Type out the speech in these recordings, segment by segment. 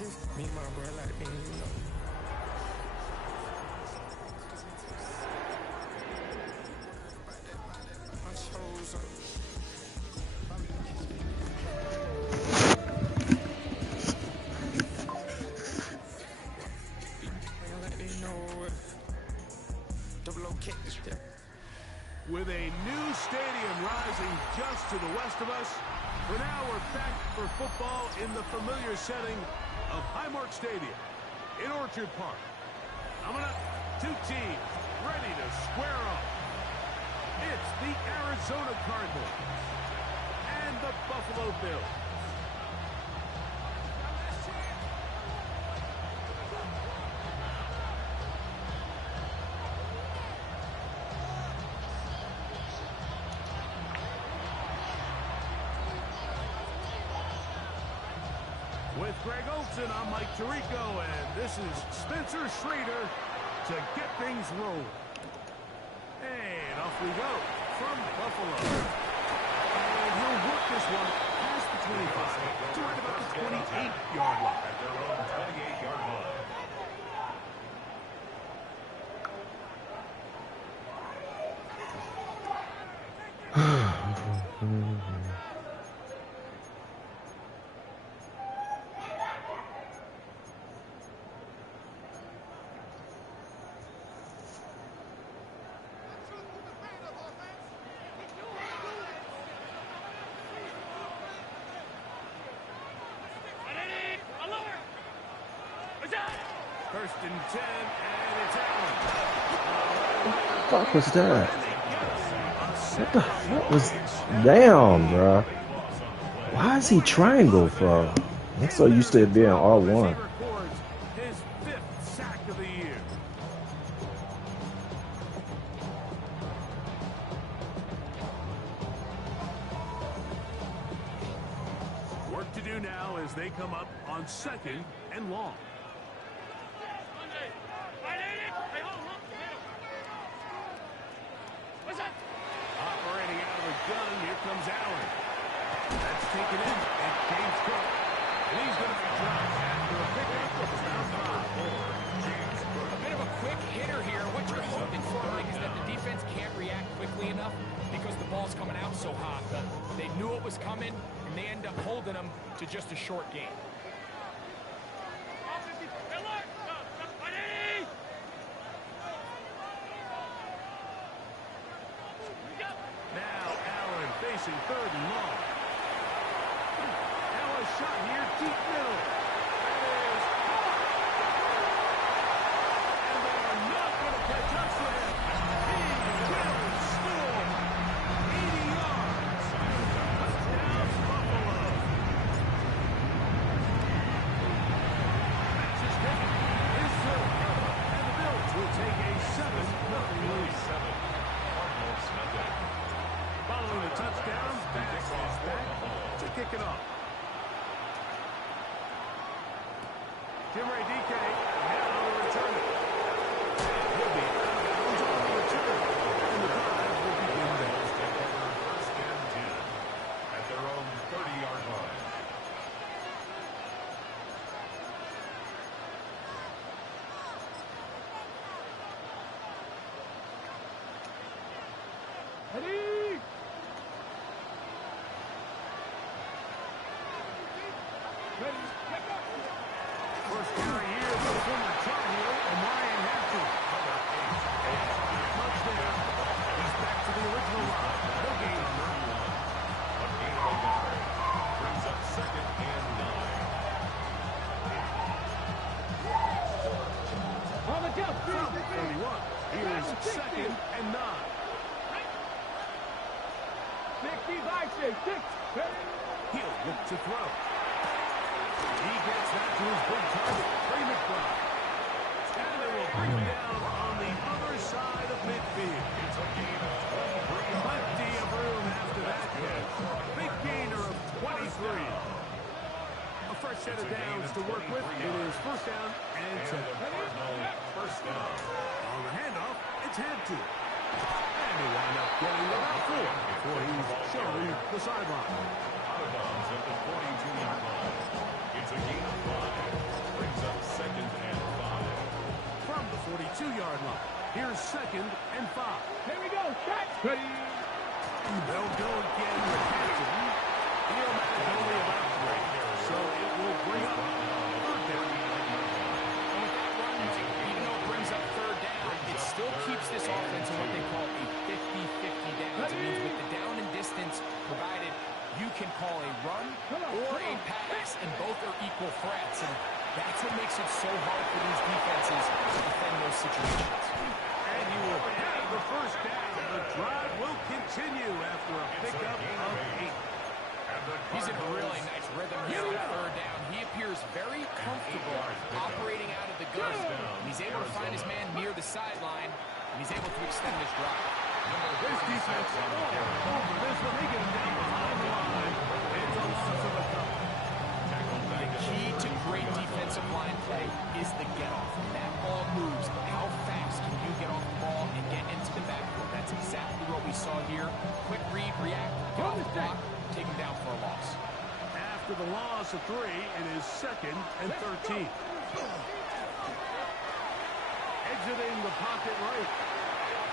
Me and my bro, like things, you know. I chose With a new stadium rising just to the west of us, for now we're back for football in the familiar setting of Highmark Stadium in Orchard Park. Coming up, two teams ready to square up. It's the Arizona Cardinals and the Buffalo Bills. With Greg Olson, I'm Mike Tirico, and this is Spencer Schrader to get things rolling. And off we go from Buffalo. And he'll work this one past the 25 to right about the 28-yard line. At their own 28-yard line. First and 10, and it's Allen. What the fuck was that? What the fuck was... Damn, bro. Why is he triangle for? I'm so used to it being R1. His 5th sack of the year. Work to do now as they come up on 2nd and long. Operating out of the gun, here comes Allen. That's taken in, and James Cook. And he's going to be dropped after a pickup of round 5. A bit of a quick hitter here. What you're hoping for, Mike, is that the defense can't react quickly enough because the ball's coming out so hot. But they knew it was coming, and they end up holding them to just a short game. Now Allen facing 3rd and long. Now a shot here, deep middle. And they are not going to catch up to him. He will score 80 yards. Touchdown, Buffalo. Match is taken. Is through. And the Bills will take a 7-0 lead. Following the touchdown, back is back to kick it off. Jim Ray DK now on the return. He'll be out of bounds on the return. And the drive will begin there. First and 10 at their own 30-yard line. First carry here for the former Tar Heel, O'Brien Hampton. Touchdown. He's back to the original line. No gain on that one. A gain of 11. Brings up 2nd and 9. On the jump. From 31. Here's 2nd and 9. He'll look to throw. He gets that to his big target, Trey McBride. And they will bring him down on the other side of midfield. It's a gain of 23. Plenty of room after that catch. Big gainer of 23. A fresh set of downs to work with. It is 1st down and 10. First down. On the handoff, it's Hampton. And he wound up getting about 4 before he's shown the sideline. Out of bounds at the 42-yard line. It's a gain of 5. 2nd and 5. Here we go. Shot. Ready. They'll go again with Hampton. He'll manage only about 3. So it will bring up 3rd down. And with that run, even though it brings up 3rd down, it still keeps this offense in what they call a 50-50 downs. It means with the down and distance provided, you can call a run or a pass, and both are equal threats. And that's what makes it so hard for these defenses to defend those situations. And he will have the 1st down. The drive will continue after a pickup of 8. He's in a really nice rhythm here on 3rd down. He appears very comfortable operating out of the gun. And he's able to find his man near the sideline, and he's able to extend this drive. This defense over this one. They get him down behind the line. It's a loss of a couple. The key to great defensive line play is the get-off. When that ball moves, how fast can you get off the ball and get into the backfield? That's exactly what we saw here. Quick read, react, get off the block, take him down for a loss. After the loss of 3, it is 2nd and 13. Exiting the pocket right.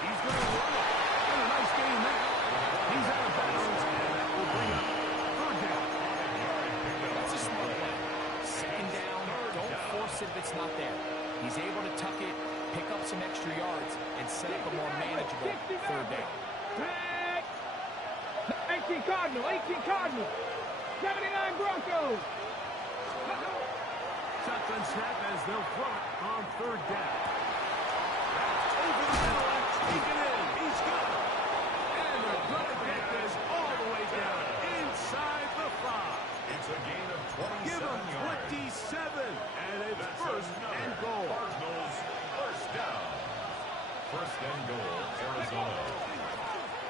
He's going to run it. And a nice game there. He's out of bounds, and that will bring up 3rd down. That's a smart play. 2nd down, don't force it if it's not there. He's able to tuck it, pick up some extra yards, and set up a more manageable 3rd down. 18 Cardinal, 18 Cardinal, 79 Broncos. Shotgun snap as they'll throw it on 3rd down. That's over the middle and taken in. He's got it. And they're going to get this all the way down inside the 5. It's a gain of 27 Give him yards. 27, and it's That's 1st and goal. Cardinals 1st down. 1st and goal, Arizona.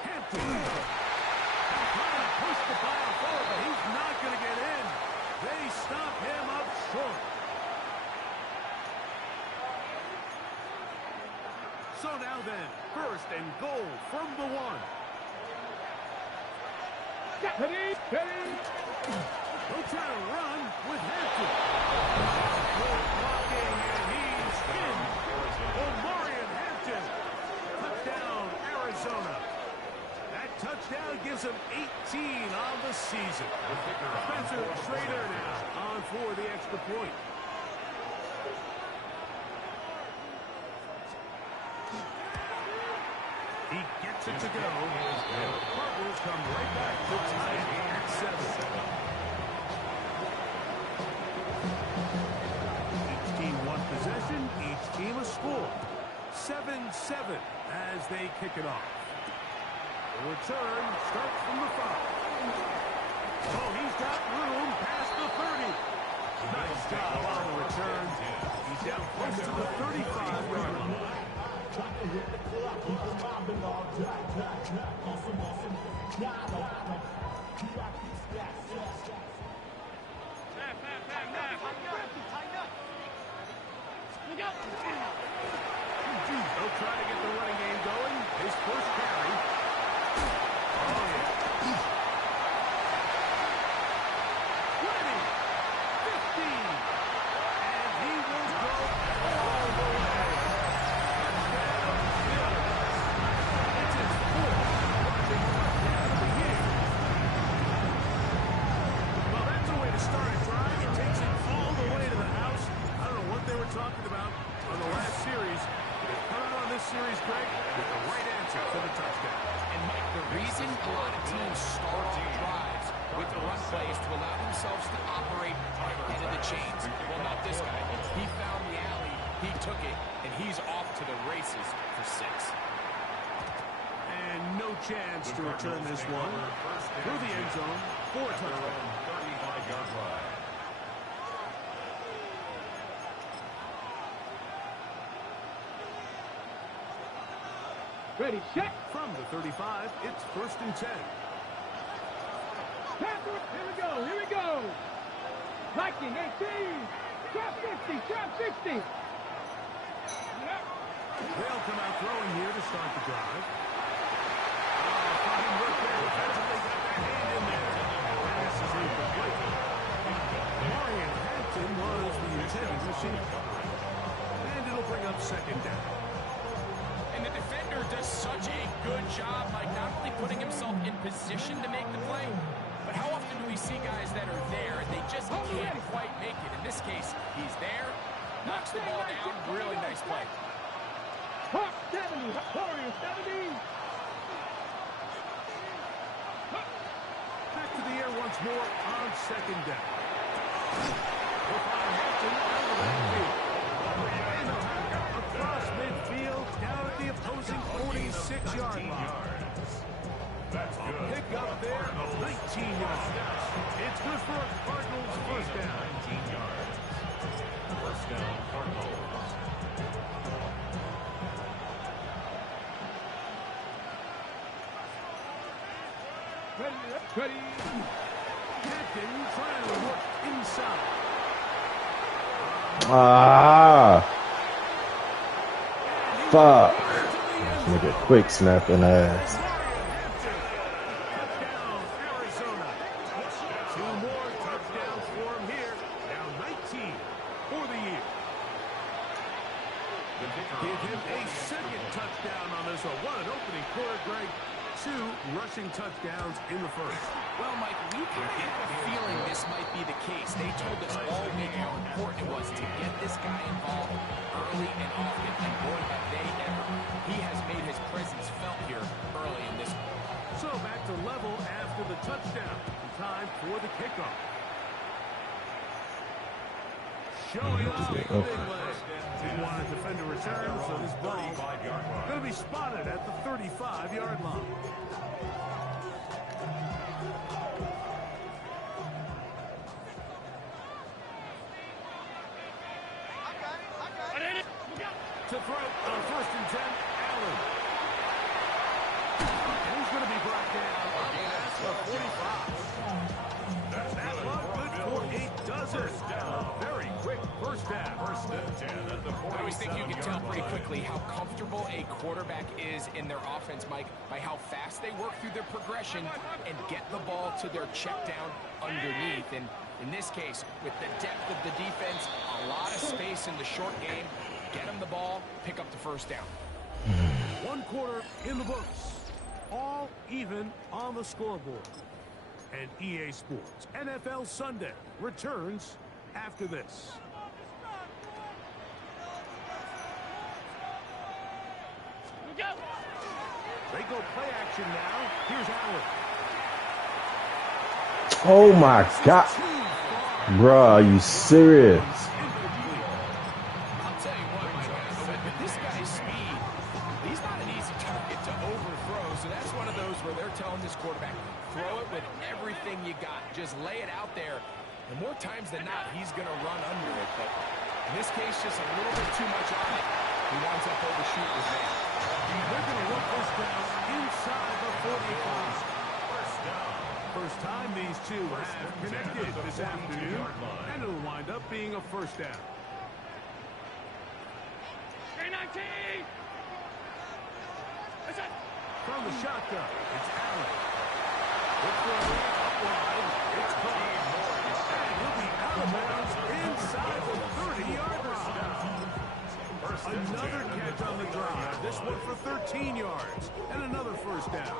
Hampton. They're trying to push the ball forward, but he's not going to get in. They stop him up short. So now then, 1st and goal from the 1. Ready, ready. They'll try to run with Hampton. Good blocking, and he's in. Omarion Hampton. Touchdown, Arizona. That touchdown gives him 18 on the season. Spencer Schrader now on for the extra point. He gets it to go. And the Cardinals come right back to tie it at 7. Each team one possession, each team a score. 7-7 as they kick it off. The return starts from the 5. Oh, he's got room past the 30. Nice job on the return. He's down close to the 35-yard line. They'll try to get the running game going. His first carry. Oh, yeah. 20, 15, and he will go all the way. Touchdown, Bills. It's his 4th rushing touchdown of the year. Well, that's a way to start a drive. It takes it all the way to the house. I don't know what they were talking about on the last series. They've come out on this series, Greg, with the right answer for the touchdown. And Mike, the reason a lot of teams start off drives with the run play is to allow themselves to operate ahead of the chains. Well, not this guy. He found the alley, he took it, and he's off to the races for 6. And no chance to return this one through the end zone for a touchdown. 35-yard line. Ready, set. From the 35, it's 1st and 10. Pass it. Here we go, here we go. Viking, 18. Trap 50, trap 60. Yep. They'll come out throwing here to start the drive. Fine work there. Defensively got their hand in there. Pass is incomplete. Marion Hampton was the intended receiver. And it'll bring up 2nd down. And the does such a good job, like not only putting himself in position to make the play, but how often do we see guys that are there and they just can't quite make it? In this case, he's there, knocks the ball down, really nice play. Hawk 70, Warrior 70. Back to the air once more on second down. Across midfield, down at the opposing 46-yard line. That's good. Pick up there, 19 yards. It's good for a Cardinals first down. 19 yards. First down, Cardinals. Ready. Captain trying to work inside. Fuck. Nigga quick snapping ass. Touchdown, Arizona. Two more touchdowns for him here. Now 19 for the year. Give him a second touchdown on this one. What an opening quarter, Greg. 2 rushing touchdowns in the first. Well, Mike, we kind of had a feeling this might be the case. They told us all week how important it was to get this guy involved early and often, and boy, have they ever. He has made his presence felt here early in this. So back to level after the touchdown. Time for the kickoff. Showing off the big leg. Didn't want to defend a return, so this ball going to be spotted at the 35-yard line. To throw on 1st and 10, Allen. And he's going to be brought down on the last of 45. That one good for 8 dozen. Very quick first down. First and 10 at the 40. I always think you can tell pretty quickly how comfortable a quarterback is in their offense, Mike, by how fast they work through their progression and get the ball to their check down underneath. And in this case, with the depth of the defense, a lot of space in the short game, get them the ball, pick up the first down. 1 quarter in the books. All even on the scoreboard. And EA Sports NFL Sunday returns after this. They go play action now. Here's Allen. Oh my God. Bruh, are you serious? I'll tell you what, with this guy's speed, he's not an easy target to overthrow. So that's one of those where they're telling this quarterback, throw it with everything you got. Just lay it out there. And more times than not, he's going to run under it. But in this case, just a little bit too much on it. He winds up overshooting his man. They're going to work this down inside the 45. First time these two have connected this afternoon, and it'll wind up being a first down. 319. From the shotgun, it's Allen. Looks for a way up wide. It's caught. And he'll be out of bounds inside the 30-yard line. Another catch on the drive. This one for 13 yards. And another first down.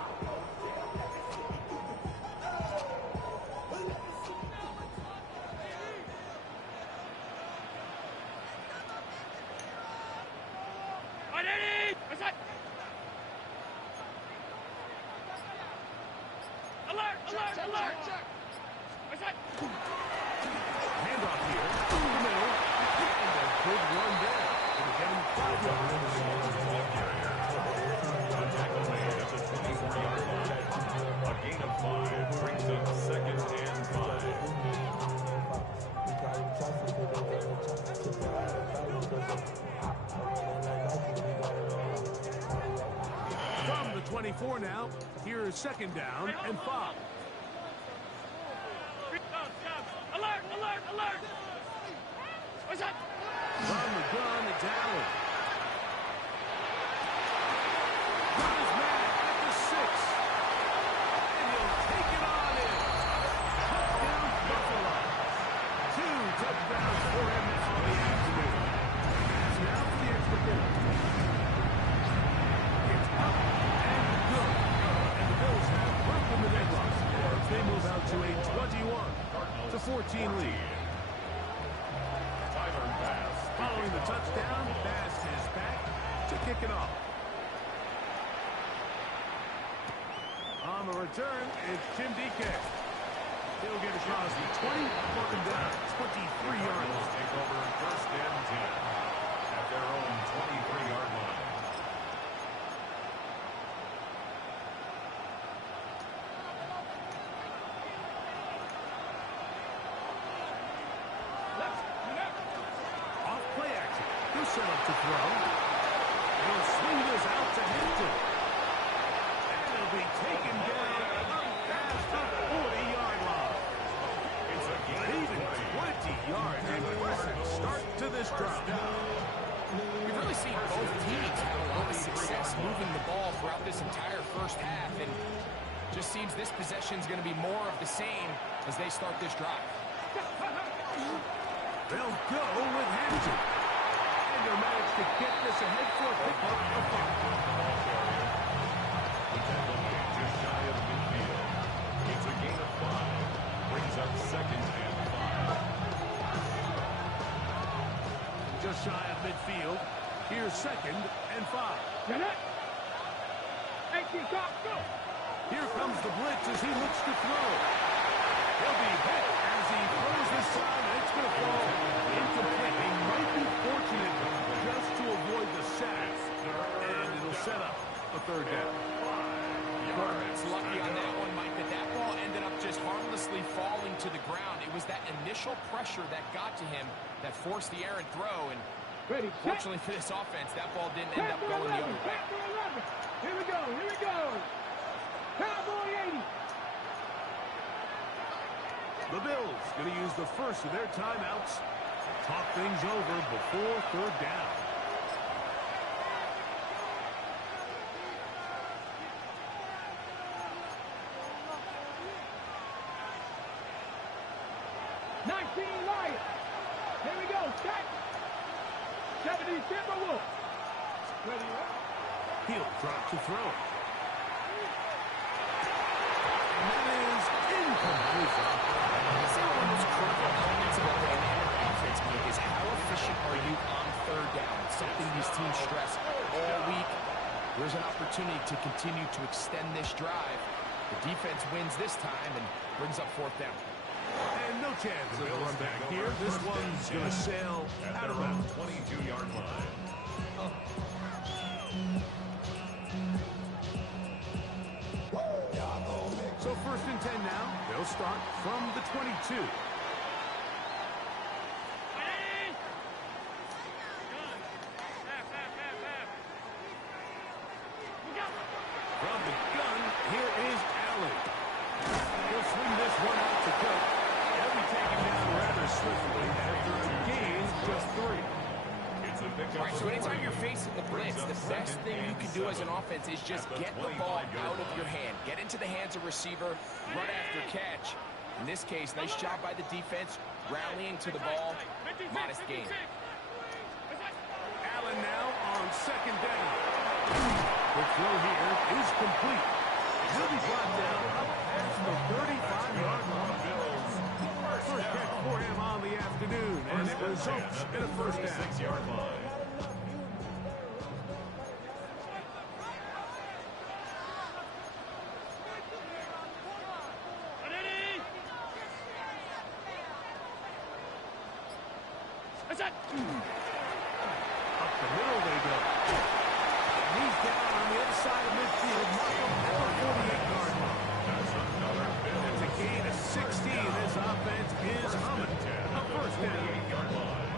Handoff here. In the middle. And a good run there. It'll get him 5 yards. Tackle made at the 24-yard line. A gain of 5 brings up 2nd and 5. From the 24 now, here's 2nd down and 5. Alert! Alert! Alert! What's that? From the gun, it's Allen. Got his man at the 6. And he'll take it on in. Touchdown, Buffalo. 2 touchdowns for him now in the afternoon. Pass now for the extra point. It's 14 lead. Tyler Bass. Following the touchdown, Bass is back to kick it off. On the return, it's Tim DK. He'll get across the 20, broken down, 23-yard line. Take over first and 10 at their own 23-yard line. Off play action. He'll set up to throw. He'll swing this out to Hampton. And he'll be taken down past the 40-yard line. It's a gain. Even 20 yards. And what a start to this drive. We've really seen both teams have a lot of success moving the ball throughout this entire first half, and just seems this possession is going to be more of the same as they start this drive. They'll go with Hampton. And they'll manage to get this ahead for a pickup of 5. The tackle made just shy of midfield. It's a gain of 5. Brings up second and 5. Just shy of midfield. Here's second and 5. Get it. 18 top, go. Here comes the blitz as he looks to throw. He'll be hit as he throws this time, and it's going to fall incomplete. He might be fortunate just to avoid the sack, and it'll set up a third down. Quarterback's lucky on that one, Mike, that ball ended up just harmlessly falling to the ground. It was that initial pressure that got to him that forced the errant throw, and Ready, fortunately for this offense, that ball didn't end up going the other way. Here we go, here we go. Cowboy 80. The Bills going to use the first of their timeouts. Talk things over before third down. Lions. Here we go, set. 70 Timberwolves. Ready, He'll drop to throw. And that is incomplete. I'd say one of those critical elements of a dynamic offense, Mike, is how efficient are you on third down? It's something these teams stress all week. There's an opportunity to continue to extend this drive. The defense wins this time and brings up fourth down. And no chance of a run back here. This one's going to sail out of bounds. 22-yard line. So first and 10 now. They'll start from the 22. From the gun, here is Allen. He'll swing this one out to Cook. He'll be taken down rather swiftly after a gain just 3. It's a pickup. All right, so anytime you're facing the blitz, the best thing you can do as an offense is just get the ball out of your hand. Get into the hands of receiver, run after catch. In this case, nice job by the defense, rallying to the ball, modest gain. Allen now on second down. The throw here is complete. He'll be brought down up past the 35-yard line. First catch for him on the afternoon, and it results in a first down. 6-yard line. Up the middle they go. He's down on the other side of midfield. Markham at the 48-yard line. That's another Bill. It's a gain of 16. This offense is humming. A first down. 38-yard line.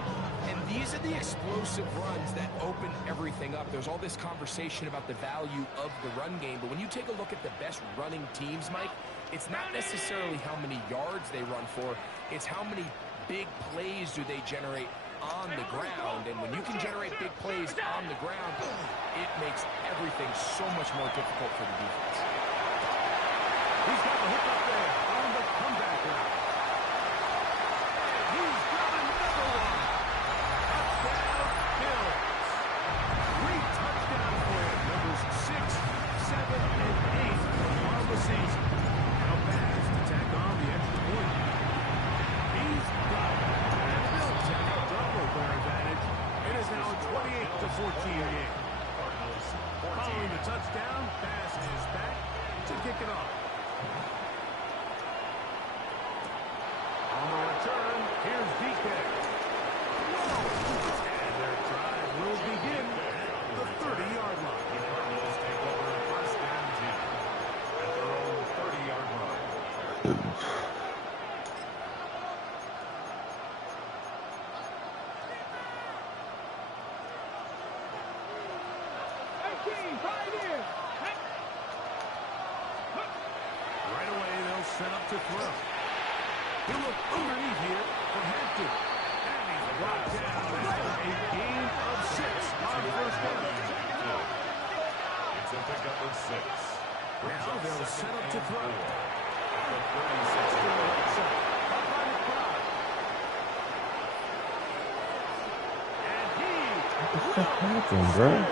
And these are the explosive runs that open everything up. There's all this conversation about the value of the run game, but when you take a look at the best running teams, Mike, it's not necessarily how many yards they run for, it's how many big plays do they generate on the ground. And when you can generate big plays on the ground, it makes everything so much more difficult for the defense. He's got the hook up there on the comeback route. He's got another one. Touchdown, Bills. 3 touchdowns for him. Numbers 6, 7, and 8 on the season. Now pass to tack on the extra point. He game. Following the touchdown, pass is back to kick it off. On the return, here's DK. And their drive will begin at the 30-yard line. The Cardinals take over first and 10 at their own 30-yard line. 18, 5 years. Right away, they'll set up to throw. He'll look underneath here for Hampton. And he's brought down after a gain of 6 on first down. It's a pickup of 6. Now they'll set up to throw. At the 36-yard line. Up by the crowd. And he What the fuck happened, bro?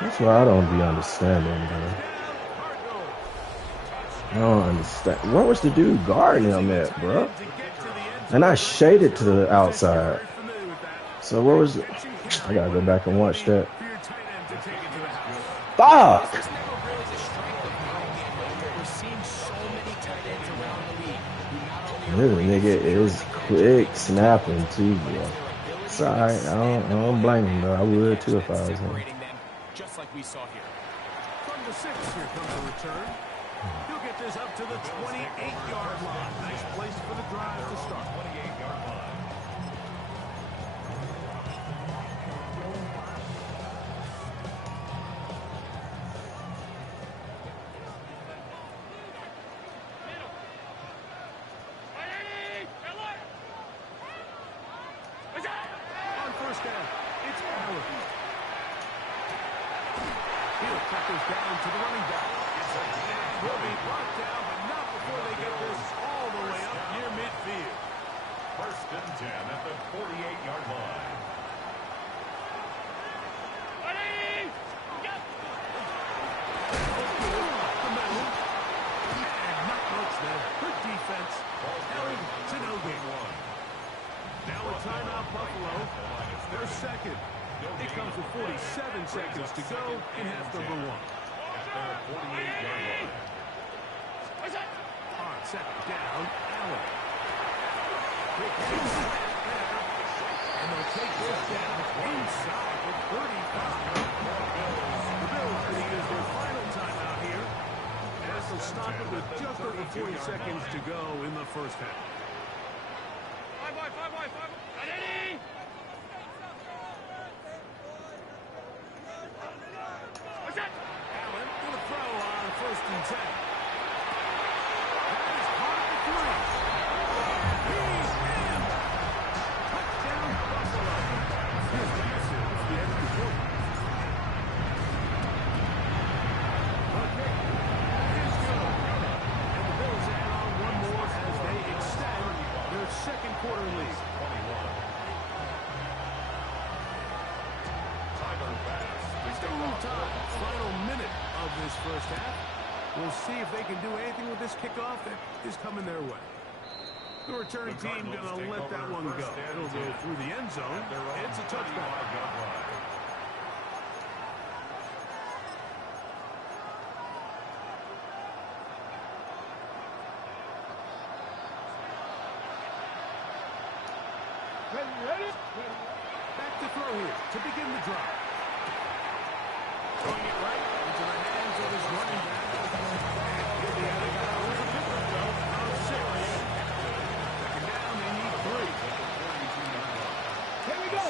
That's what I don't be understanding, bro. I don't understand. Where was the dude guarding him at, bro? And I shaded to the outside. So where was it? I gotta go back and watch that. Fuck! This is never really the strength of Miami, but we're seeing so many tight ends around the league who not only This nigga is quick snapping too, bro. It's alright. I don't blame him, though. I would too if I was him. separating them, just like we saw here. From the 6, here comes the return. He'll get this up to the 28-yard line. Nice place for the drive to start. 28-yard line. On first down, it's Allen. He'll cut this down to the running back. Will be brought down, but not before they get this all the way up near midfield. First and 10 at the 48-yard line. Up the middle. And not much there. Good defense. Held to no gain. Now a timeout, Buffalo. Their second. It comes with 47 seconds to go in half number 1. At their 48-yard line. On second down, Allen. Quick hit snap there. And they'll take this down inside the 35. The Bills going to use their final timeout here. As they'll stop it with just over 40 seconds to go in the first half. Allen with a throw on first and 10. That is caught at the 3. He's in. Touchdown, Buffalo. Here's the message at the end of the quarter. Okay, that is good. And the Bills add on one more as they extend their second quarter lead. Still a little time. Final minute of this first half. We'll see if they can do anything with this kickoff that is coming their way. The return team going to let that one go. It'll go through the end zone. It's a touchdown. Ready? Back to throw here to begin the drive. Throwing it right into the hands of his running back. And the other guy was a pickup, though, of 6. Second down, they need 3. Here we go.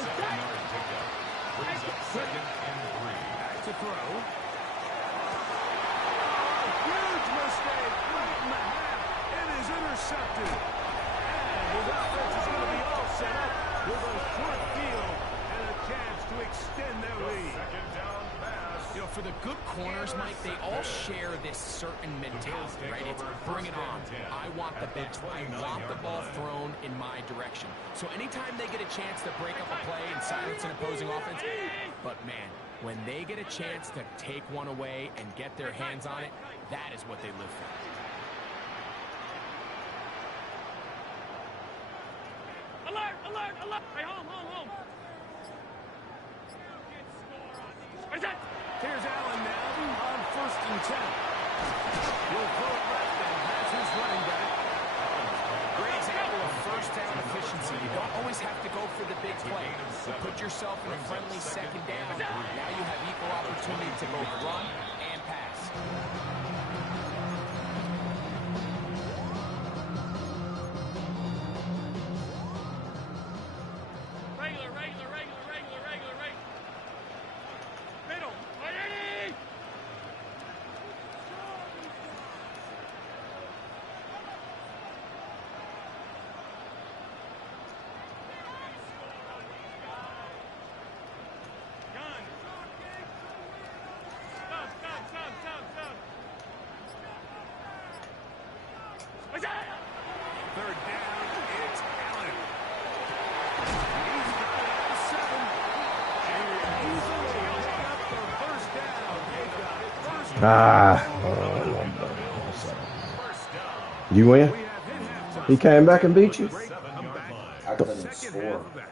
Brings up second and 3. Back to throw. Huge mistake right in the half. It is intercepted. And his offense is going to be all set up with a short field and a chance to extend their lead. Second down pass. You know, for the good corners, Mike, they all share this certain mentality, right? It's bring it on. I want the best. I want the ball thrown in my direction. So anytime they get a chance to break up a play and silence an opposing offense, but man, when they get a chance to take one away and get their hands on it, that is what they live for. Alert! Hey, home! attempt. He'll throw it left and has his running back. Great example of first down efficiency. You don't always have to go for the big play. You put yourself in a friendly second down. Now you have equal opportunity to both run and pass. Regular. Middle. Ready? Gun. Stop. Third down, it's Allen. He's got it at the 7. And easily open up for first down. They've got it. First down. First down. You win? We have hit halftime. He came back and beat you? Great comeback. I couldn't Second score. half of action.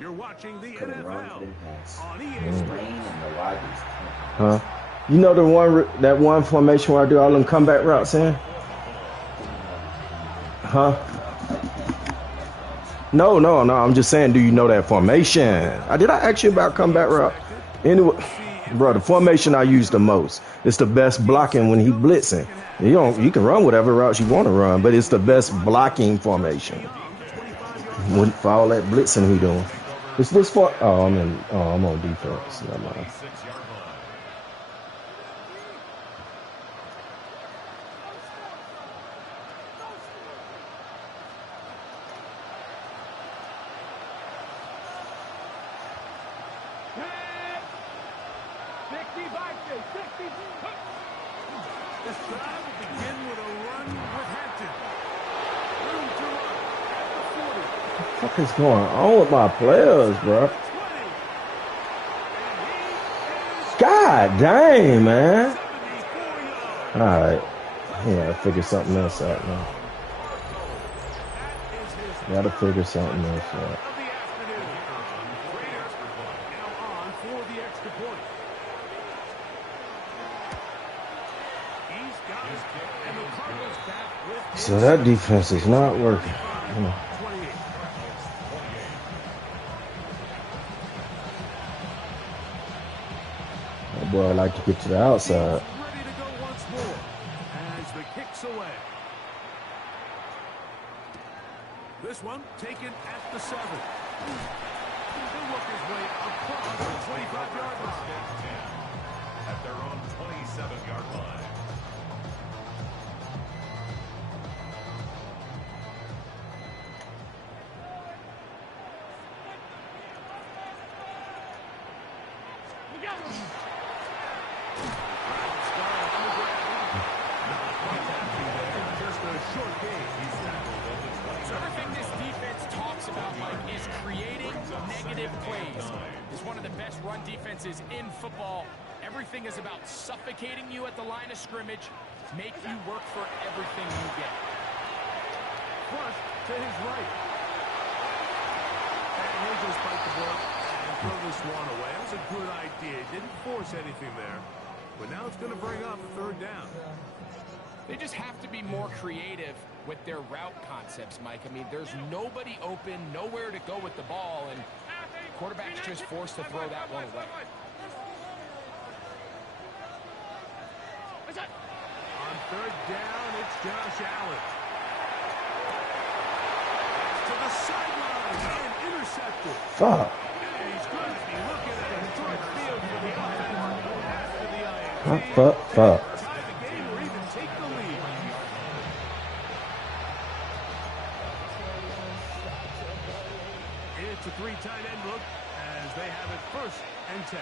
You're watching the Couldn't run, NFL couldn't pass. on EA Rain Sports. and the wide was Huh? You know that one formation where I do all them comeback routes in? Huh? No. I'm just saying, do you know that formation? Did I ask you about comeback route? Anyway, bro, the formation I use the most. It's the best blocking when he blitzing. You can run whatever routes you want to run, but it's the best blocking formation. For all that blitzing he doing. Is this for? I'm on defense. Never mind. 6-yard line. This drive will begin with a run with Hampton. Room to run at the 40. What the fuck is going on with my players, bro? 20. God dang, man. 74 yards. All right. Yeah, figure something else out now. That is his Gotta figure something else out. of the afternoon. Raiders now on for the extra point. He's got his kick, and the Cardinals back with So that defense is not working. 28. That boy I like to get to the outside. Ready to go once more as the kick's away. This one taken at the 7. He'll work his way across the 25-yard line. At their own 27-yard line. Just a short game. So everything this defense talks about, Mike, is creating negative plays. It's one of the best run defenses in football. Everything is about suffocating you at the line of scrimmage, make you work for everything you get. Flush to his right. And he'll just bite the ball and throw this one away. That was a good idea. Didn't force anything there. But now it's going to bring up third down. They just have to be more creative with their route concepts, Mike. I mean, there's nobody open, nowhere to go with the ball, and quarterback's just forced to throw that one away. On third down, it's Josh Allen. To the sideline and intercepted. Fuck. And he's going to be looking at a short field for the offense after the INT. Fuck. Tie the game or even take the lead. It's a 3 tight end look as they have it first and 10.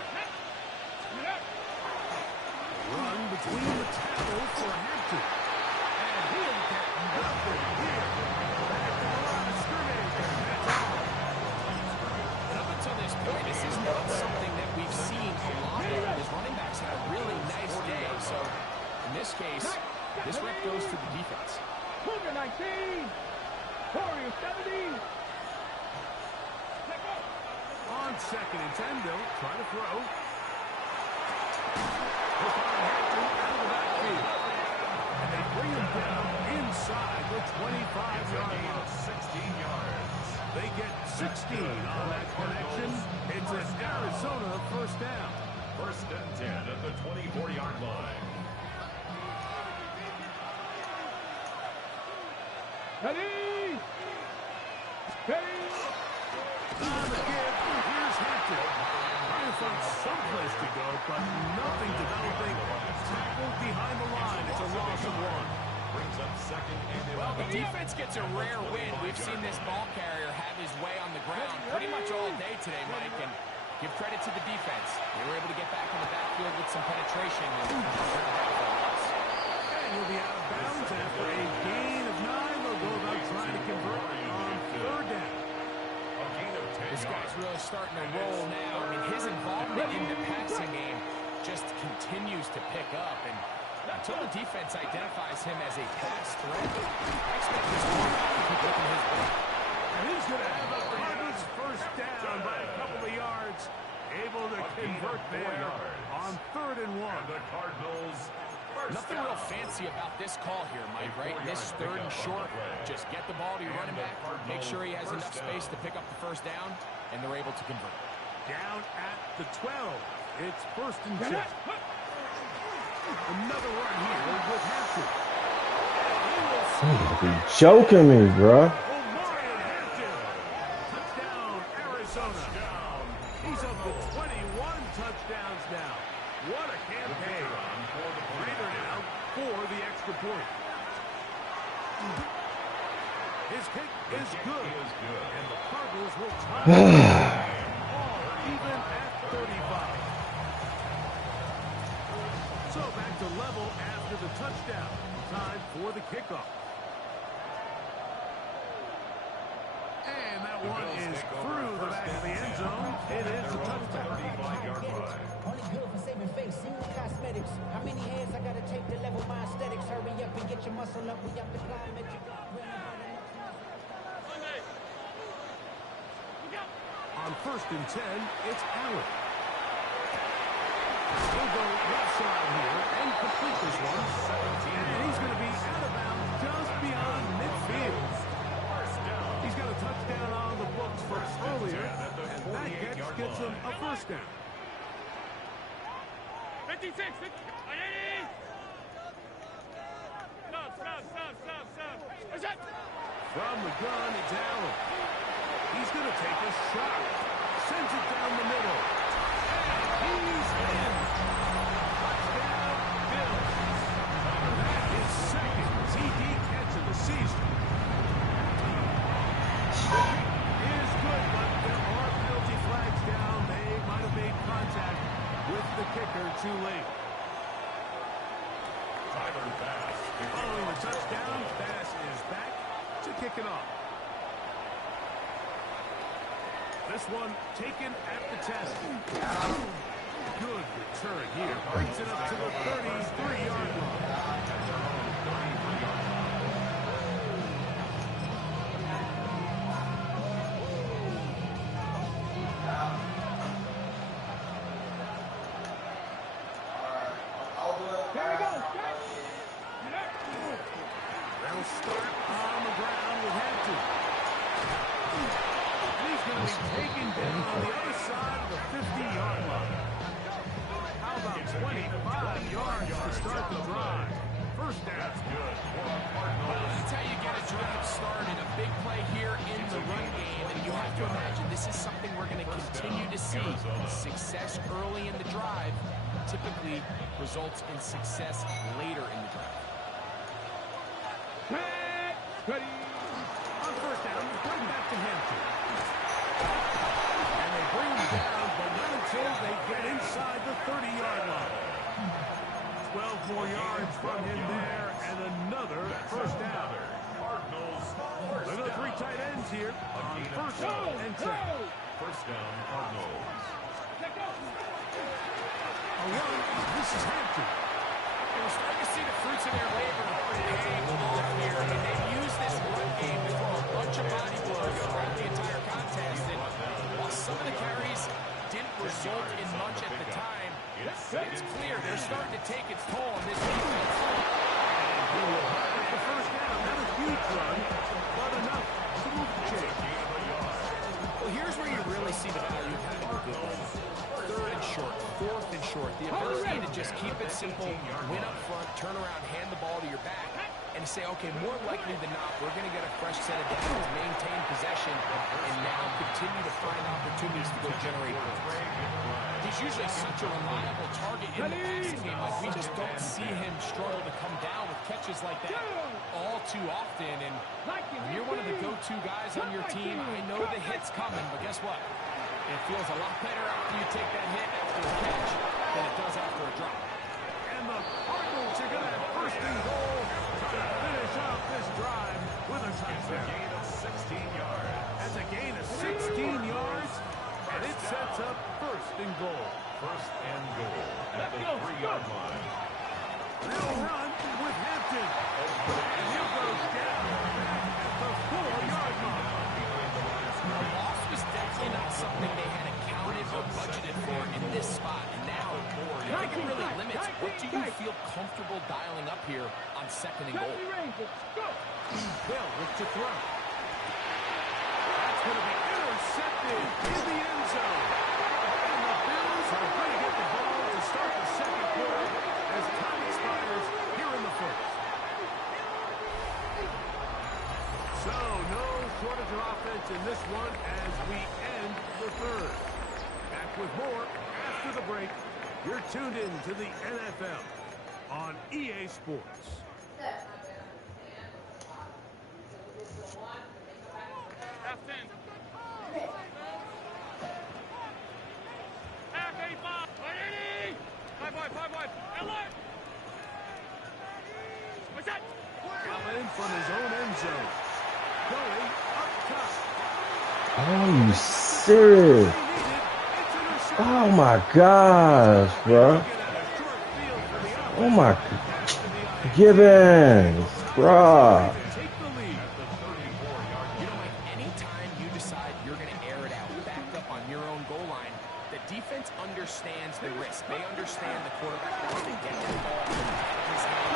Run between the tackles for Hampton. And he'll get nothing here. Back to the line of scrimmage. That's all. Up until this point, this is not something that we've seen a lot of. His running backs had a really nice day. So in this case, this rep goes to the defense. Cougar 19. Warrior 17. On second and 10, they'll try to throw. He'll find Hampton out of the down inside the 25-yard line. 16 yards. They get 16 on that connection. It's an Arizona first down. First and 10 at the 24-yard line. Ready? Ready? On the give, here's Hampton. Trying to find someplace to go, but nothing developing. Tackled behind the line. It's a loss of 1. Brings up second and Well, the defense gets a rare win. We've seen this ball carrier have his way on the ground pretty much all day today, Mike, and give credit to the defense. They were able to get back in the backfield with some penetration. And he'll be out of bounds after a gain of 9. They'll go about trying to convert on third down. This guy's really starting to roll now. I mean, his involvement in the passing game just continues to pick up. And until the defense identifies him as a pass threat, I expect this quarterback to be looking his way. And he's going to have a Cardinals first down by a couple of yards. Able to convert there on 3rd and 1. The Cardinals. Nothing real fancy about this call here, Mike, right? This 3rd and short, just get the ball to your running back, make sure he has enough space to pick up the first down, and they're able to convert. Down at the 12. It's 1st and 10. Another run here with Hampton. You joking me, bro. Touchdown, Arizona. He's up to 21 touchdowns now. What a campaign. Raider now for the extra point. His kick is good. And the Cardinals will tie all even at 35. So back to level after the touchdown. Time for the kickoff. And that one is through the back of the end zone. It is a touchdown. Only good for saving face, single cosmetics. How many hands I gotta take to level my aesthetics? Hurry up and get your muscle up. We have to climb it. On 1st and 10, it's Allen. He'll go left side here and complete this one. And he's going to be out of bounds just beyond midfield. He's got a touchdown on the books for earlier, and that gets him a first down. 56, 50. Stop. From the gun, it's Allen. He's going to take a shot. Sends it down the middle. And he's in. Touchdown, Bills. That is second TD catch of the season. Is good, but there are penalty flags down. They might have made contact with the kicker too late. Following the touchdown, Bass is back to kick it off. This one taken at the 10. Good return here. Brings it up to the 33-yard line. They'll start on the ground with Hampton. He's going to be taken down on the other side of the 50-yard line. How about 25 yards to start the drive? First down. Good. Well, that's how you get a drive started. A big play here in the run game, and you have to imagine this is something we're going to continue to see. Success early in the drive typically results in success later in the drive. Ready. On first down, bring back to Hampton. And they bring him down, but not until they get inside the 30-yard line. 12 more yards from him there, and another first down. Look at the 3 tight ends here on 1st and 10. First down, Cardinals. A run. This is Hampton. We're starting to see the fruits of their labor paying off here, and they've used this run game to throw a bunch of body blows throughout the entire contest. And while some of the carries didn't result in much at the time, it's clear they're starting to take its toll on this defense. He will have the first down. Not a huge run, but enough to move the chain. Well, here's where you really see the value of having a good line. Third and short, fourth and short. The ability to just keep it simple, win up front, turn around, hand the ball to your back, and say, okay, more likely than not, we're going to get a fresh set of downs, maintain possession, and now continue to find opportunities to go generate points. He's usually such a reliable target in the passing game. Like, we just don't see him struggle to come down with catches like that all too often. And when you're one of the go-to guys on your team, I know the hit's coming, but guess what? It feels a lot better after you take that hit after a catch than it does after a drop. And the Cardinals are going to have first and goal to finish off this drive with a touchdown. Gain of 16 yards. That's a gain of 16 yards, and it sets up first and goal. First and goal at the 3-yard line. They'll run with Hampton. And he goes down back at the 4-yard line. The loss was definitely not something they had accounted or budgeted for in this spot. And now, I think it really limits what do you feel comfortable dialing up here on second and goal. They'll look to throw. That's going to be intercepted in the end zone. And the Bills are going to get the ball to start the second quarter as time expires here in the first. So, no shortage of offense in this one as we end the third. Back with more after the break. You're tuned in to the NFL on EA Sports. Allen from his own end zone. Going up top. Are you serious? Oh my gosh, bro. Oh my Gibbons, bro. Anytime you decide you're going to air it out, back up on your own goal line, the defense understands the risk. They understand the quarterback wants to get that ball from the back of his hand.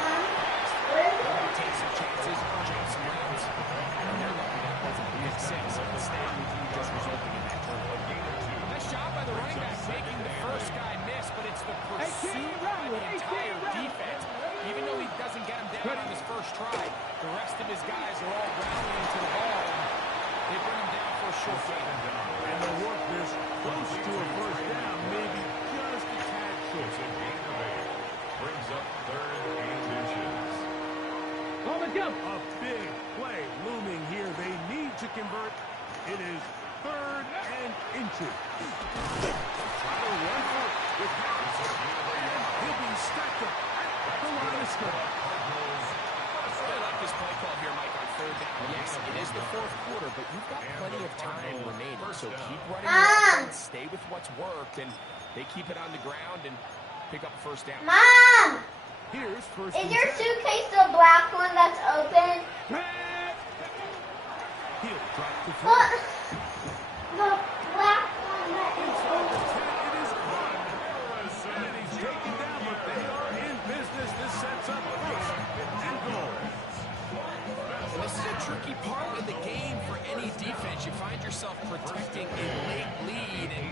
Take some chances, jump some rounds. And they're lucky that wasn't a big six. Instead, just resulting in that turnover. Nice job by the running back making the first guy miss, but it's the pursuit by the entire defense. Even though he doesn't get him down on his first try, the rest of his guys are all rallying to the ball. They bring him down for a short gain. And they'll work this close to a first down, maybe just a tad short. Brings up 3rd and inches. A big play looming here. They need to convert. It is 3rd and inches. Try to run for it with Harris. He'll be stacked up at the line of scrimmage. I like this play call here, Mike, on 3rd down. Yes, it is the 4th quarter, but you've got plenty of time remaining. So keep running your offense, stay with what's worked, and they keep it on the ground and pick up a first down. Mom! Here's first Is and your 10. suitcase the black one that's open? He'll drop the throw. What? The black one that is Inside the open. 10, it is caught. And he's taken down, but they are in business. This sets up first and goal. And this is a tricky part of the game for any defense. You find yourself protecting a late lead, and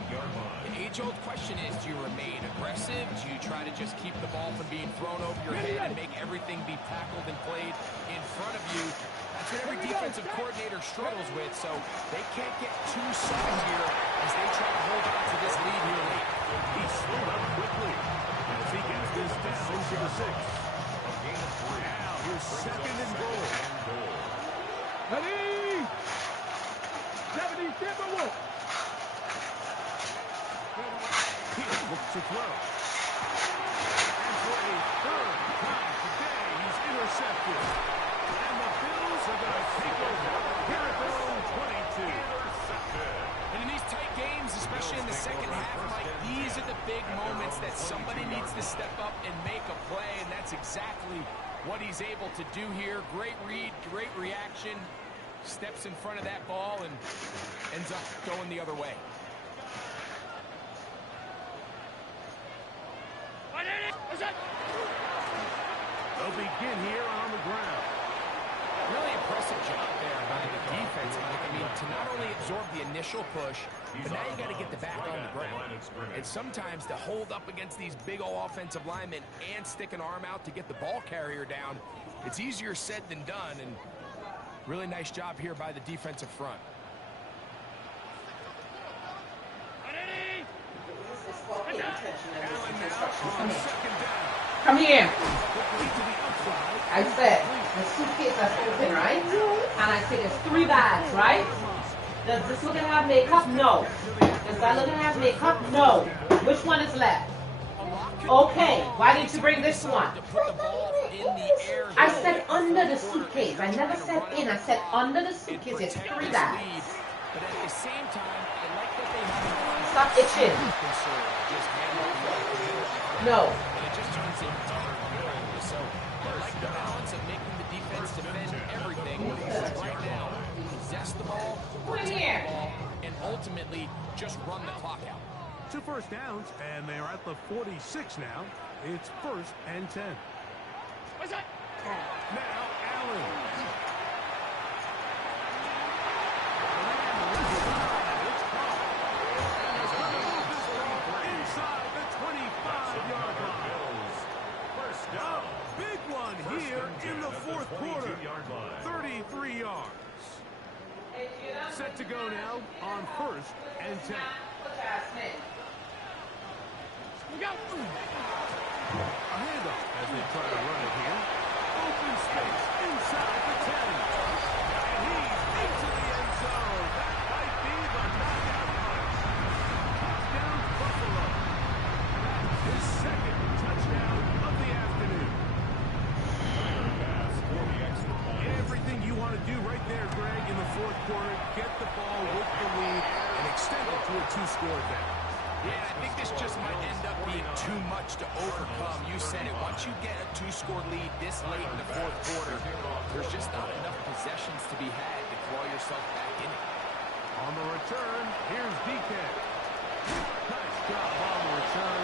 the age-old question is, do you remain aggressive? Do you try to just keep the ball from being thrown over your head and make everything be tackled and played in front of you? That's what every defensive coordinator struggles with, so they can't get too soft here as they try to hold on to this lead here late. He slowed up quickly as he gets this down to the 6. A gain of 3. Now here's 2nd and goal. Ready? 77 Wolf. He'll look to throw. And for a 3rd time today, he's intercepted. And the Bills are going to take over here at their own 22. And in these tight games, especially in the second half, Mike, these are the big moments that somebody needs to step up and make a play, and that's exactly what he's able to do here. Great read, great reaction, steps in front of that ball and ends up going the other way. They'll begin here on the ground. Really impressive job there by the defense, Mike. I mean, to not only absorb the initial push, but now you got to get the back on the ground. And sometimes to hold up against these big old offensive linemen and stick an arm out to get the ball carrier down, it's easier said than done. And really nice job here by the defensive front. Come here. I said, the suitcase is open, right? And I said, there's 3 bags, right? Does this looking have makeup? No. Does that looking have makeup? No. Which one is left? Okay. Why didn't you bring this one? I said under the suitcase. I never said in. I said under the suitcase. It's 3 bags. But at the same time, I like that they have Stop itching. No. And it just turns into so I like the balance of making the defense defend everything. Because right now, possess the ball, protect the ball, and ultimately just run the clock out. 2 first downs, and they're at the 46 now. It's 1st and 10. What's that? Now Allen. Inside the 25-yard line. First down. Big one here in the 4th quarter. 33 yards. Set to go now on 1st and 10. Look out. A handoff as they try to run it here. Open space inside the 10. And he's into the end zone. That might be the knockout punch. Touchdown Buffalo. That's his 2nd touchdown of the afternoon. Pass for the extra point. Everything you want to do right there, Greg, in the 4th quarter. Get the ball with the lead and extend it to a 2-score advantage. Yeah, I think this just might end up being too much to overcome. You said it. Once you get a 2-score lead this late in the 4th quarter, there's just not enough possessions to be had to claw yourself back in it. On the return, here's DK. Nice job on the return.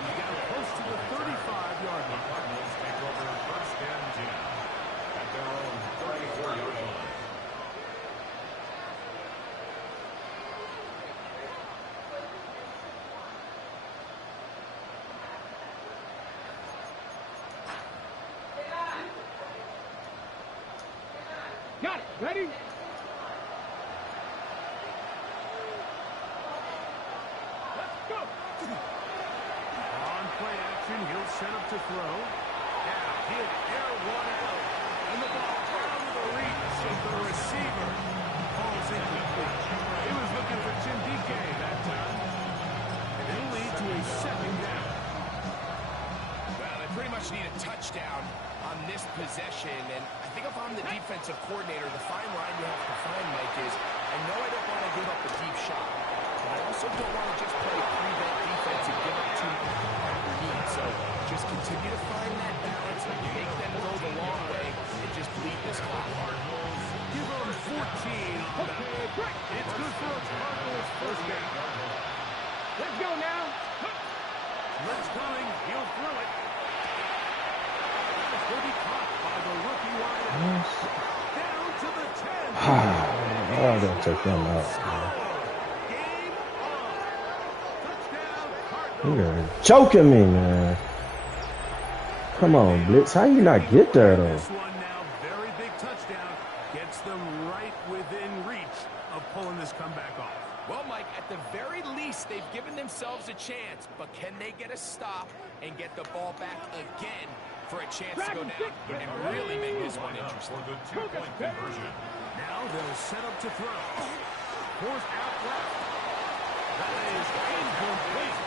He got close to the 35-yard line. Cardinals take over 1st and 10 at their own 34-yard line. Got it. Ready? Let's go. On play action, he'll set up to throw. Now he'll air one out. And the ball out of the reach of the receiver. Falls incomplete. He was looking for Tim DK that time. And it'll lead to a 2nd down. Well, they pretty much need a touchdown on this possession, and I think if I'm the defensive coordinator, the fine line you have to find, Mike, is I know I don't want to give up a deep shot, but I also don't want to just play prevent defense and give up too much underneath. So just continue to find that balance and make them go the long way and just bleed this clock. Give him 14 on that. It's good for a Cardinals 1st down. Let's go now. Blitz coming. He'll throw it. Will be caught by the rookie wide down to the 10. I gotta take them out. Game on. Touchdown, Cardinals. You're choking me, man. Come on, Blitz. How you not get there, though? This one now, very big touchdown. Gets them right within reach of pulling this comeback off. Well, Mike, at the very least, they've given themselves a chance, but can they get a stop and get the ball back again for a chance to go down and really make this one interesting? For the 2-point conversion. Now they'll set up to throw. Forced out left. That is incomplete.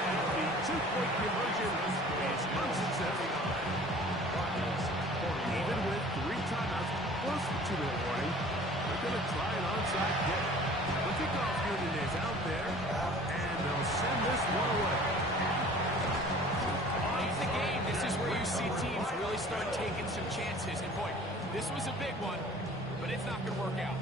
And the 2-point conversion is unsuccessful. Even with 3 timeouts plus the 2-minute warning, they're going to try an onside kick. The kickoff unit is out there, and they'll send this one away. Late in the game, this is where you see teams really start taking some chances. And boy, this was a big one, but it's not going to work out.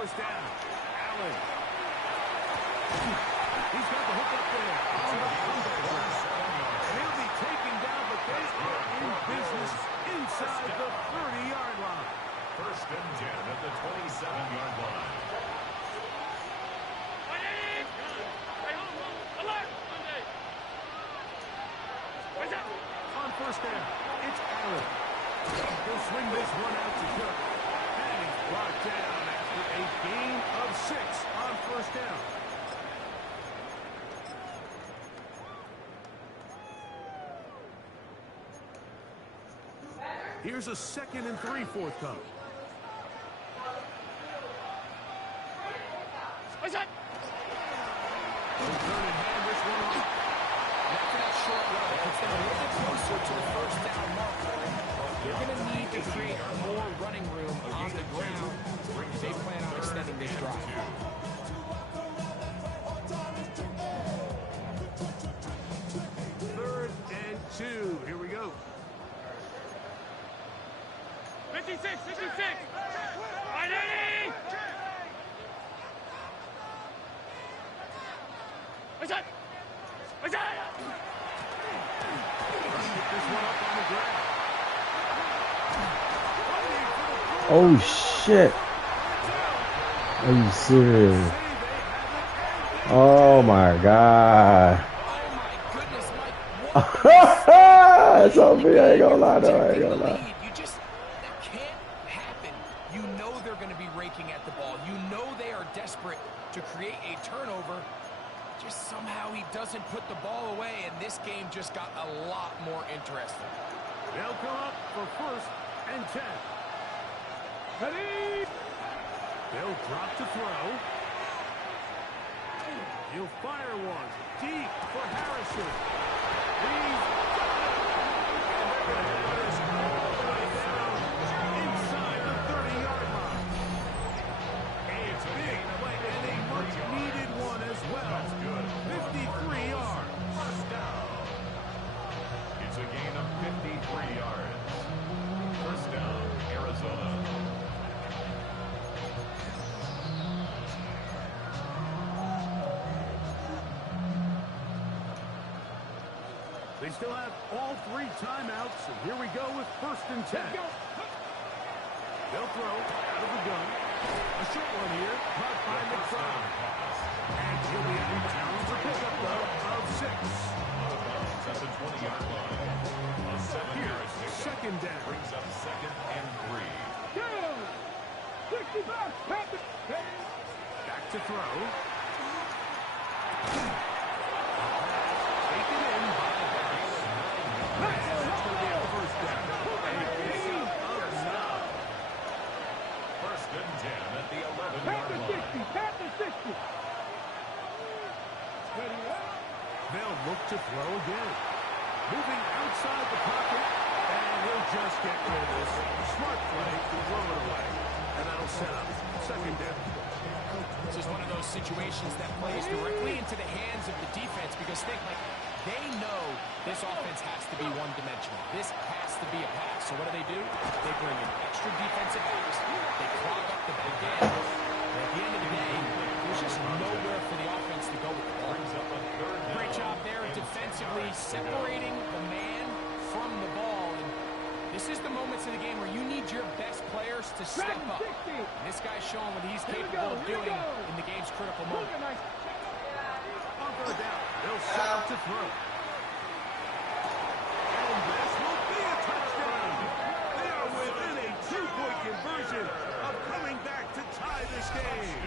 first down. Allen. He's got the hook up there. On the comeback run. He'll be taken down, but they are in business inside the 30-yard line. First and 10 at the 27-yard line. On first down, it's Allen. He'll swing this one out to Cook. And he's brought down after a gain of 6 on first down. Here's a 2nd and 3 forthcoming. What's that? He'll turn and hand this one off. After that short run, it puts them a little bit closer to the first down marker. They're going to need to create more running room on the ground if they plan on extending this drive. Third and 2. Here we go. 56, 56. Ready? What's that? What's that? Get this one up on the ground. Oh shit. Are you serious? Oh my god. It's on me. I ain't gonna lie though. I ain't gonna lie. That can't happen. You know they're going to be raking at the ball. You know they are desperate to create a turnover. Just somehow he doesn't put the ball away, and this game just got a lot more interesting. They'll come up for first and 10. Ready? They'll drop to throw. He'll fire one deep for Harrison. He's got it. And they're going to have this all the way down inside the 30-yard line. It's big play and a much-needed one as well. That's good. 53 yards. First down. It's a gain of 53 yards. First down, Arizona. They still have all 3 timeouts, and here we go with first and 10. They'll throw out of the gun. A short one here, caught by McBride. And he'll be out of bounds for pickup, though, of 6. At the 20-yard line. A 7-yard pickup. Second down. Brings up 2nd and 3. Go! 65. Back to throw. Taken in by that's going to be a first down. A gain of 9. First and 10 at the 11-yard line. Pat the 60. They'll look to throw again. Moving outside the pocket, and he'll just get rid of this. Smart play to throw it away, and that'll set up second down. This is one of those situations that plays directly into the hands of the defense because they know this offense has to be one-dimensional. This has to be a pass. So what do? They bring in extra defensive backs. They clog up the back end. And at the end of the day, there's just nowhere for the offense to go with the ball. Great job there defensively separating the man from the ball. And this is the moments of the game where you need your best players to step up. And this guy's showing what he's capable of doing in the game's critical moment. On third down, they'll set up to throw. And this will be a touchdown. They are within a 2-point conversion of coming back to tie this game.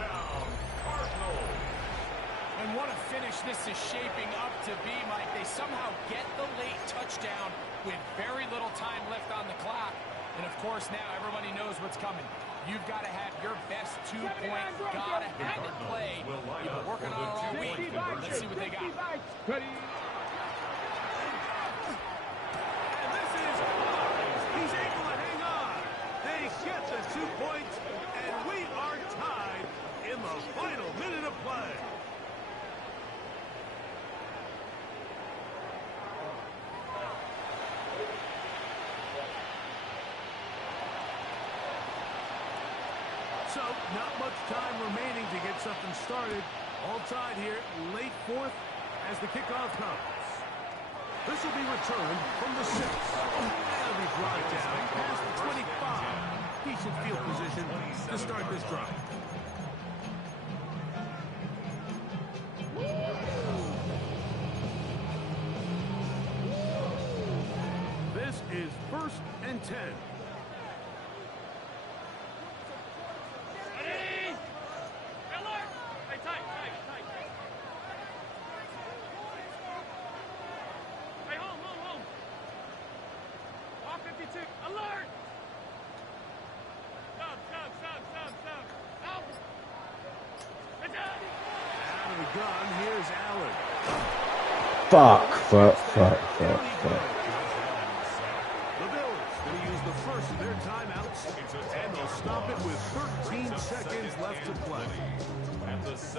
And what a finish this is shaping up to be, Mike. They somehow get the late touchdown with very little time left on the clock. And, of course, now everybody knows what's coming. You've got to have your best 2-point, gotta have it play. You've been working on it all week. Let's see what they got. And this is Hines. He's able to hang on. They get the 2 points, and we are tied in the final minute of play. So, not much time remaining to get something started. All tied here, late fourth as the kickoff comes. This will be returned from the 6. That'll be brought down past the 25. Decent field position to start this drive. This is 1st and 10. Alert! Out of the gun, here's Allen. Fuck. The Bills going to use the first of their timeouts, and they'll stop it with 13 seconds left to play.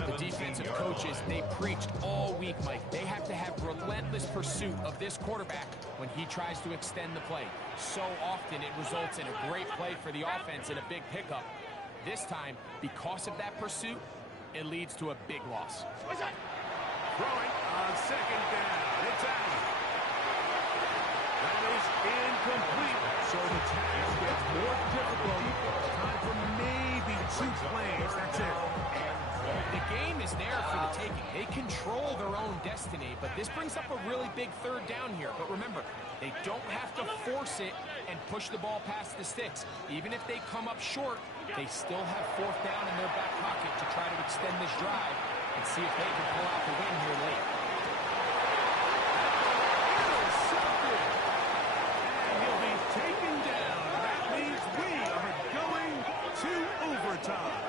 The defensive coaches, they preached all week, Mike. They have to have relentless pursuit of this quarterback when he tries to extend the play. So often it results in a great play for the offense and a big pickup. This time, because of that pursuit, it leads to a big loss. Throwing on 2nd down. It's Allen. That is incomplete. So the task gets more difficult. Time for maybe 2 plays. That's it. The game is there for the taking. They control their own destiny, but this brings up a really big 3rd down here. But remember, they don't have to force it and push the ball past the sticks. Even if they come up short, they still have 4th down in their back pocket to try to extend this drive and see if they can pull out the win here late. Intercepted. And he'll be taken down. That means we are going to overtime.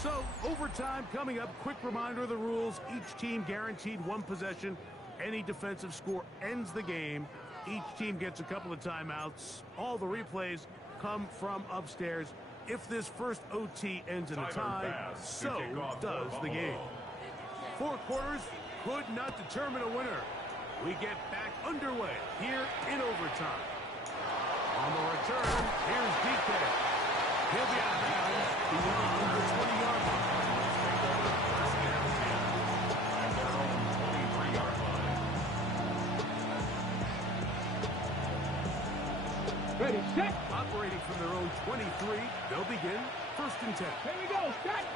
So, overtime coming up. Quick reminder of the rules. Each team guaranteed 1 possession. Any defensive score ends the game. Each team gets a couple of timeouts. All the replays come from upstairs. If this first OT ends in a tie, so does the game. 4 quarters could not determine a winner. We get back underway here in overtime. On the return, here's DK. He'll be out of bounds beyond the 20-yard line. Ready, set. Operating from their own 23, they'll begin 1st and 10. Here we go, set.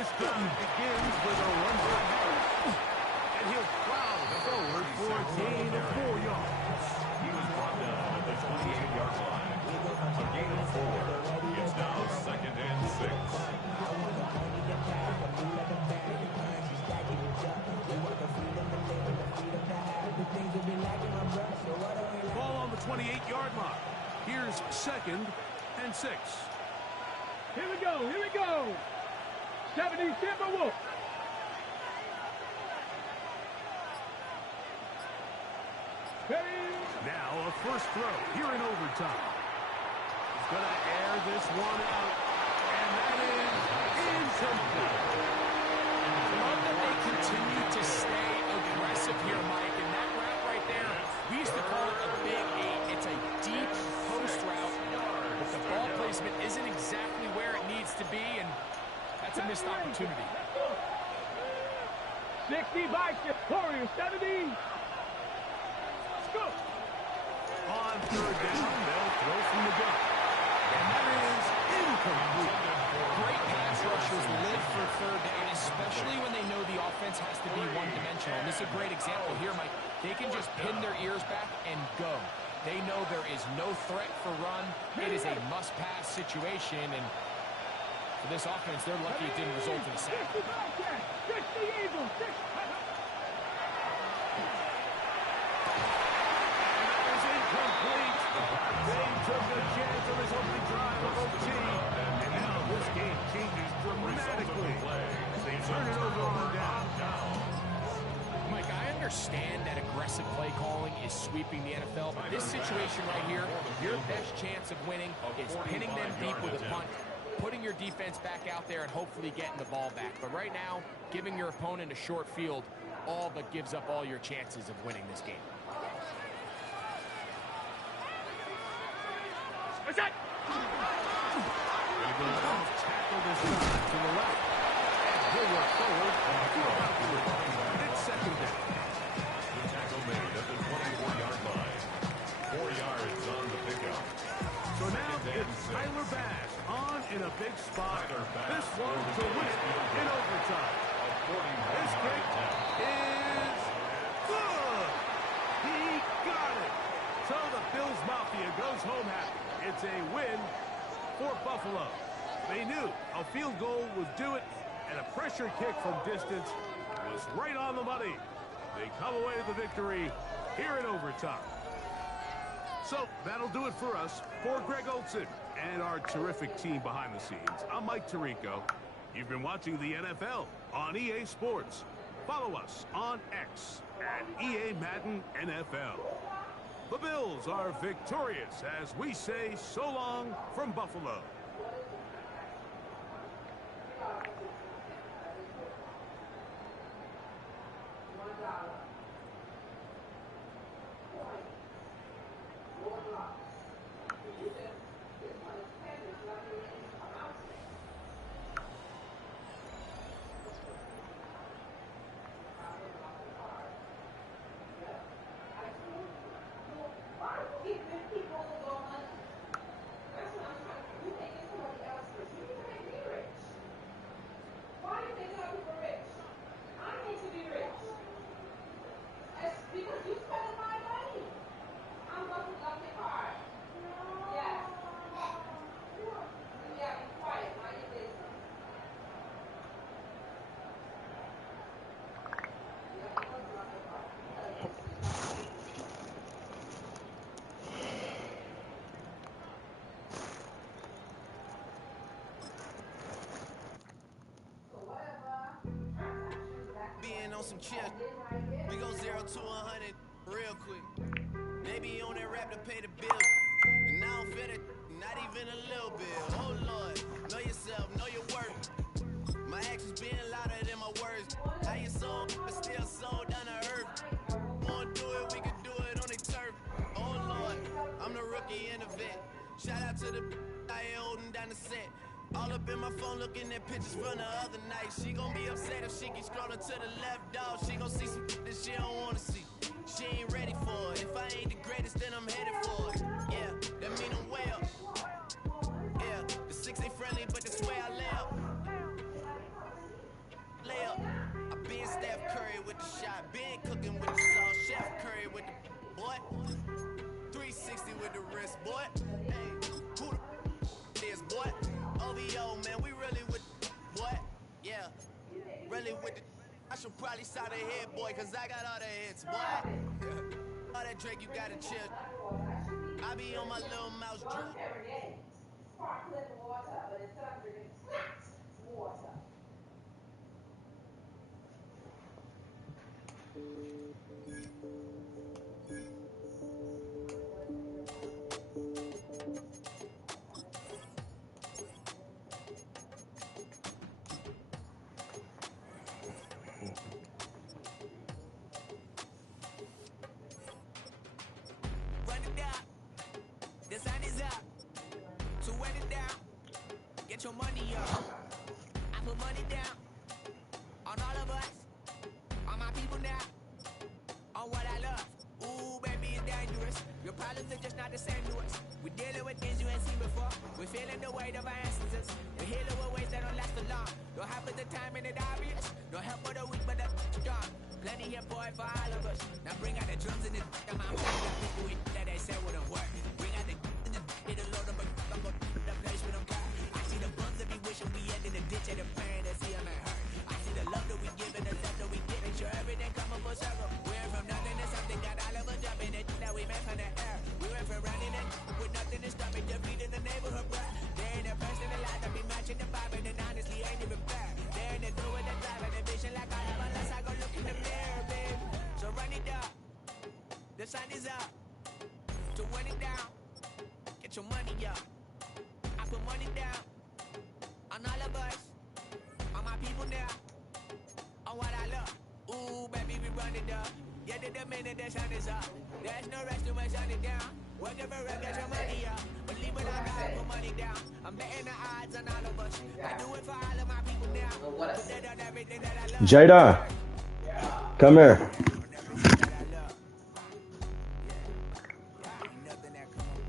This drive begins with a run for Harris. And he'll plow forward for a gain of 4 yards. He was brought down at the 28-yard line. A gain of 4. It's now 2nd and 6. Ball on the 28-yard line. Here's 2nd and 6. Here we go, here we go. 70 Timberwolf. Now a first throw here in overtime. He's going to air this one out. And that is incomplete. Love that they continue to stay aggressive here, Mike. And that route right there, we used to call it a big 8. It's a deep post route, but the ball placement isn't exactly where it needs to be, and that's a missed opportunity. 60 Vikings, Warriors, 70. Let's go. On 3rd down, they'll throw from the gun. And that is incomplete. Great pass rushers live for 3rd down, especially when they know the offense has to be one-dimensional. And this is a great example here, Mike. They can just pin their ears back and go. They know there is no threat for run. It is a must-pass situation, and for this offense, they're lucky it didn't result in a sack. 60 Eagles, 6. Incomplete. They took a chance on his opening drive of OT. And now this game changes dramatically. They turn it over on down. Mike, I understand that aggressive play calling is sweeping the NFL, but this situation right here, your best chance of winning is pinning them deep with a punt. putting your defense back out there and hopefully getting the ball back. But right now, giving your opponent a short field all but gives up all your chances of winning this game. What's that? Tackle this time to the left. And he'll work forward. It's second down. The tackle made at the 24-yard line. 4 yards on the pickup. So now it's Tyler Bass on in a big spot. This one to win it in overtime. His kick is good. He got it. So the Bills Mafia goes home happy. It's a win for Buffalo. They knew a field goal would do it, and a pressure kick from distance was right on the money. They come away with the victory here in overtime. So that'll do it for us. For Greg Olson and our terrific team behind the scenes, I'm Mike Tirico. You've been watching the NFL on EA Sports. Follow us on X at EA Madden NFL. The Bills are victorious as we say so long from Buffalo. On some chill, we go 0 to 100 real quick. They be on that rap to pay the bill, and I don't feel it, not even a little bit. Oh Lord, know yourself, know your worth. My actions being louder than my words. How you sold, but still sold down to earth. Wanna do it, we can do it on the turf. Oh Lord, I'm the rookie in the vet. Shout out to the I ain't holding down the set. All up in my phone looking at pictures from the other night. She gon' be upset if she keeps scrolling to the left, dog. She gon' see some that she don't wanna see. She ain't ready for it. If I ain't the greatest, then I'm headed for it. Yeah, that mean I'm way up. Yeah, the 6 ain't friendly, but that's where I lay up. Lay up. I been Steph Curry with the shot. Been cooking with the sauce. Chef Curry with the boy. 360 with the wrist, boy. Hey, who the is, boy? OVO, man, we really with what? Yeah, really with the I should probably sign a hit, boy, cause I got all the hits, boy. All that Drake, you gotta chill. I be on my little mouse drip. Sparkling water, but it's under water. Get your money up. I put money down on all of us, on my people now, on what I love. Ooh, baby, it's dangerous. Your problems are just not the same to us. We're dealing with things you ain't seen before. We're feeling the weight of our ancestors. We're healing with ways that don't last so long. Don't happen the time and it obvious. No help for the weak, but the strong. Plenty here, boy, for all of us. Now bring out the drums and the my home. The people that they said wouldn't work. Bring out the hit a load of I'm gonna the place with them car. I see the bums that be wishing we end in the ditch and the pain that see them and hurt. I see the love that we give and the love that we get. Sure everything coming full circle. We went from nothing to something, got all of us jumping it that we met from the air. We went from running it with nothing to stop it, defeating the neighborhood, bruh. They ain't the person alive that be matching the vibe, and honestly ain't even fair. They ain't the do with the drive and the vision like I have unless I go look in the mirror, babe. So run it up. The sun is up. To run it down. Get your money up. I put money down up. Yeah, the minute the sun is up. There's no rest to my sun it down. Working for real, get your money up. Believe what I got, put money down. I'm betting the odds on all of us. I do it for all of my people now. What Put that on everything that I love. Jada, come here.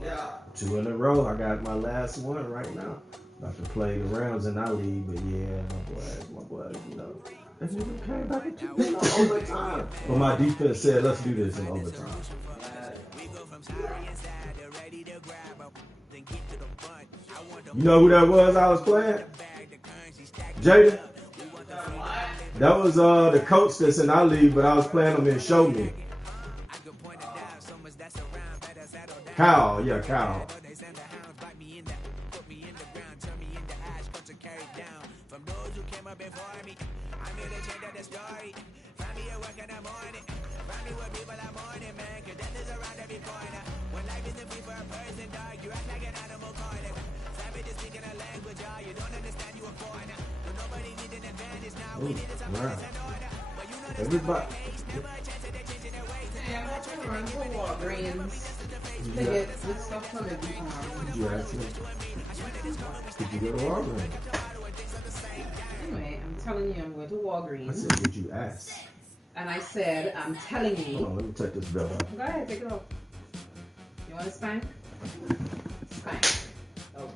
Yeah, 2 in a row. I got my last one right now. About to play the rounds and I leave, but yeah, my boy, you know. That nigga came back and took me overtime. But my defense said, let's do this in overtime. You know who that was I was playing? Jada? That was the coach that's in our league, but I was playing him in Show Me. Kyle, yeah, Kyle. Ooh, wow. Everybody. Yeah, I'm going to run for Walgreens to get this stuff from the Yeah, that's it. Did you go to Walgreens? Anyway, I'm telling you, I'm going to Walgreens. I said, did you ask? And I said, I'm telling you. Hold on, let me take this belt off. Go ahead, take it off. You want a spank? Spank. Okay.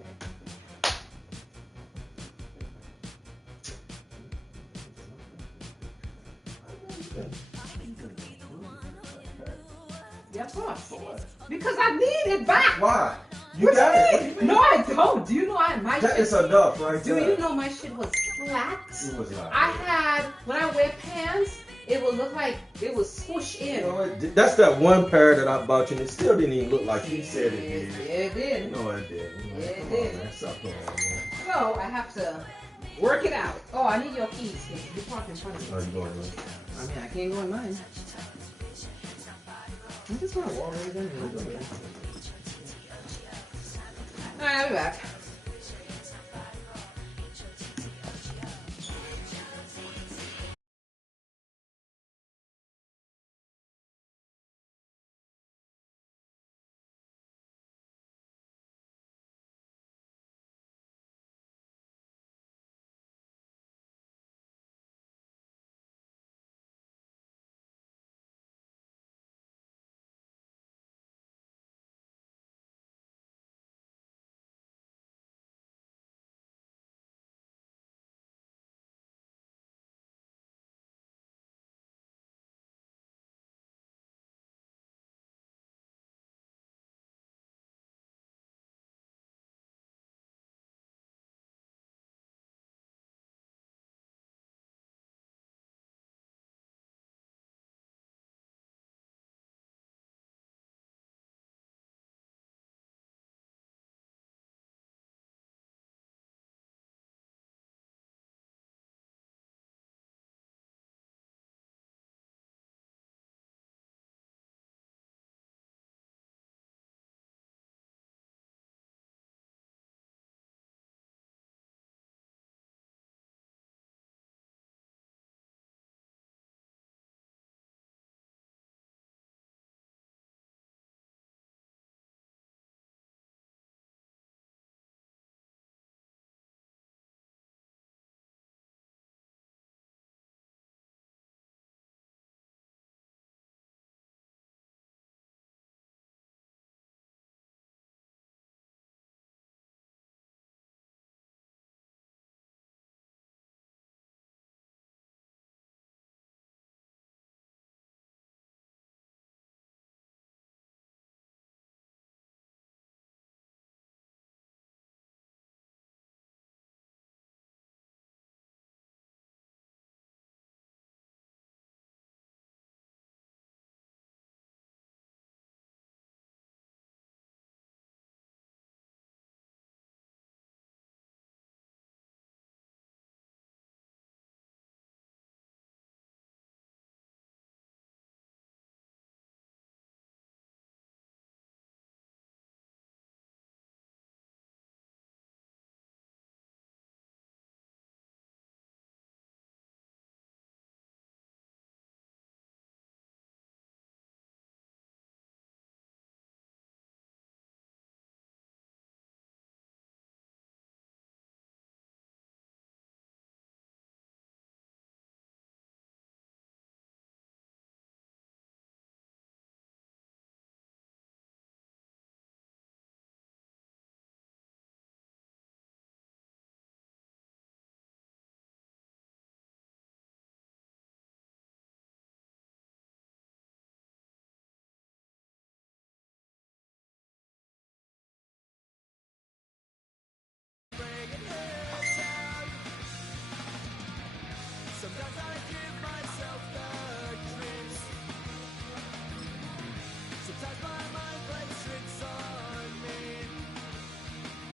Yeah, of course. Because I need it back. Why? You What got you it. mean? No, I don't. Do you know my That shit? is enough right Do there. you know my shit was flat? It was like, I had, when I wear pants, it would look like it was swooshed in. you know, that's that one pair that I bought you, and it still didn't even look like you said it did. Yeah, it did. No, it didn't. Yeah, it Come did. on, man. Stop playing, man. So I have to work it out. Oh, I need your keys. You're parking in front of me. How you going, man? I mean, I can't go in mine. I just want to walk right in. Alright, I'll be back.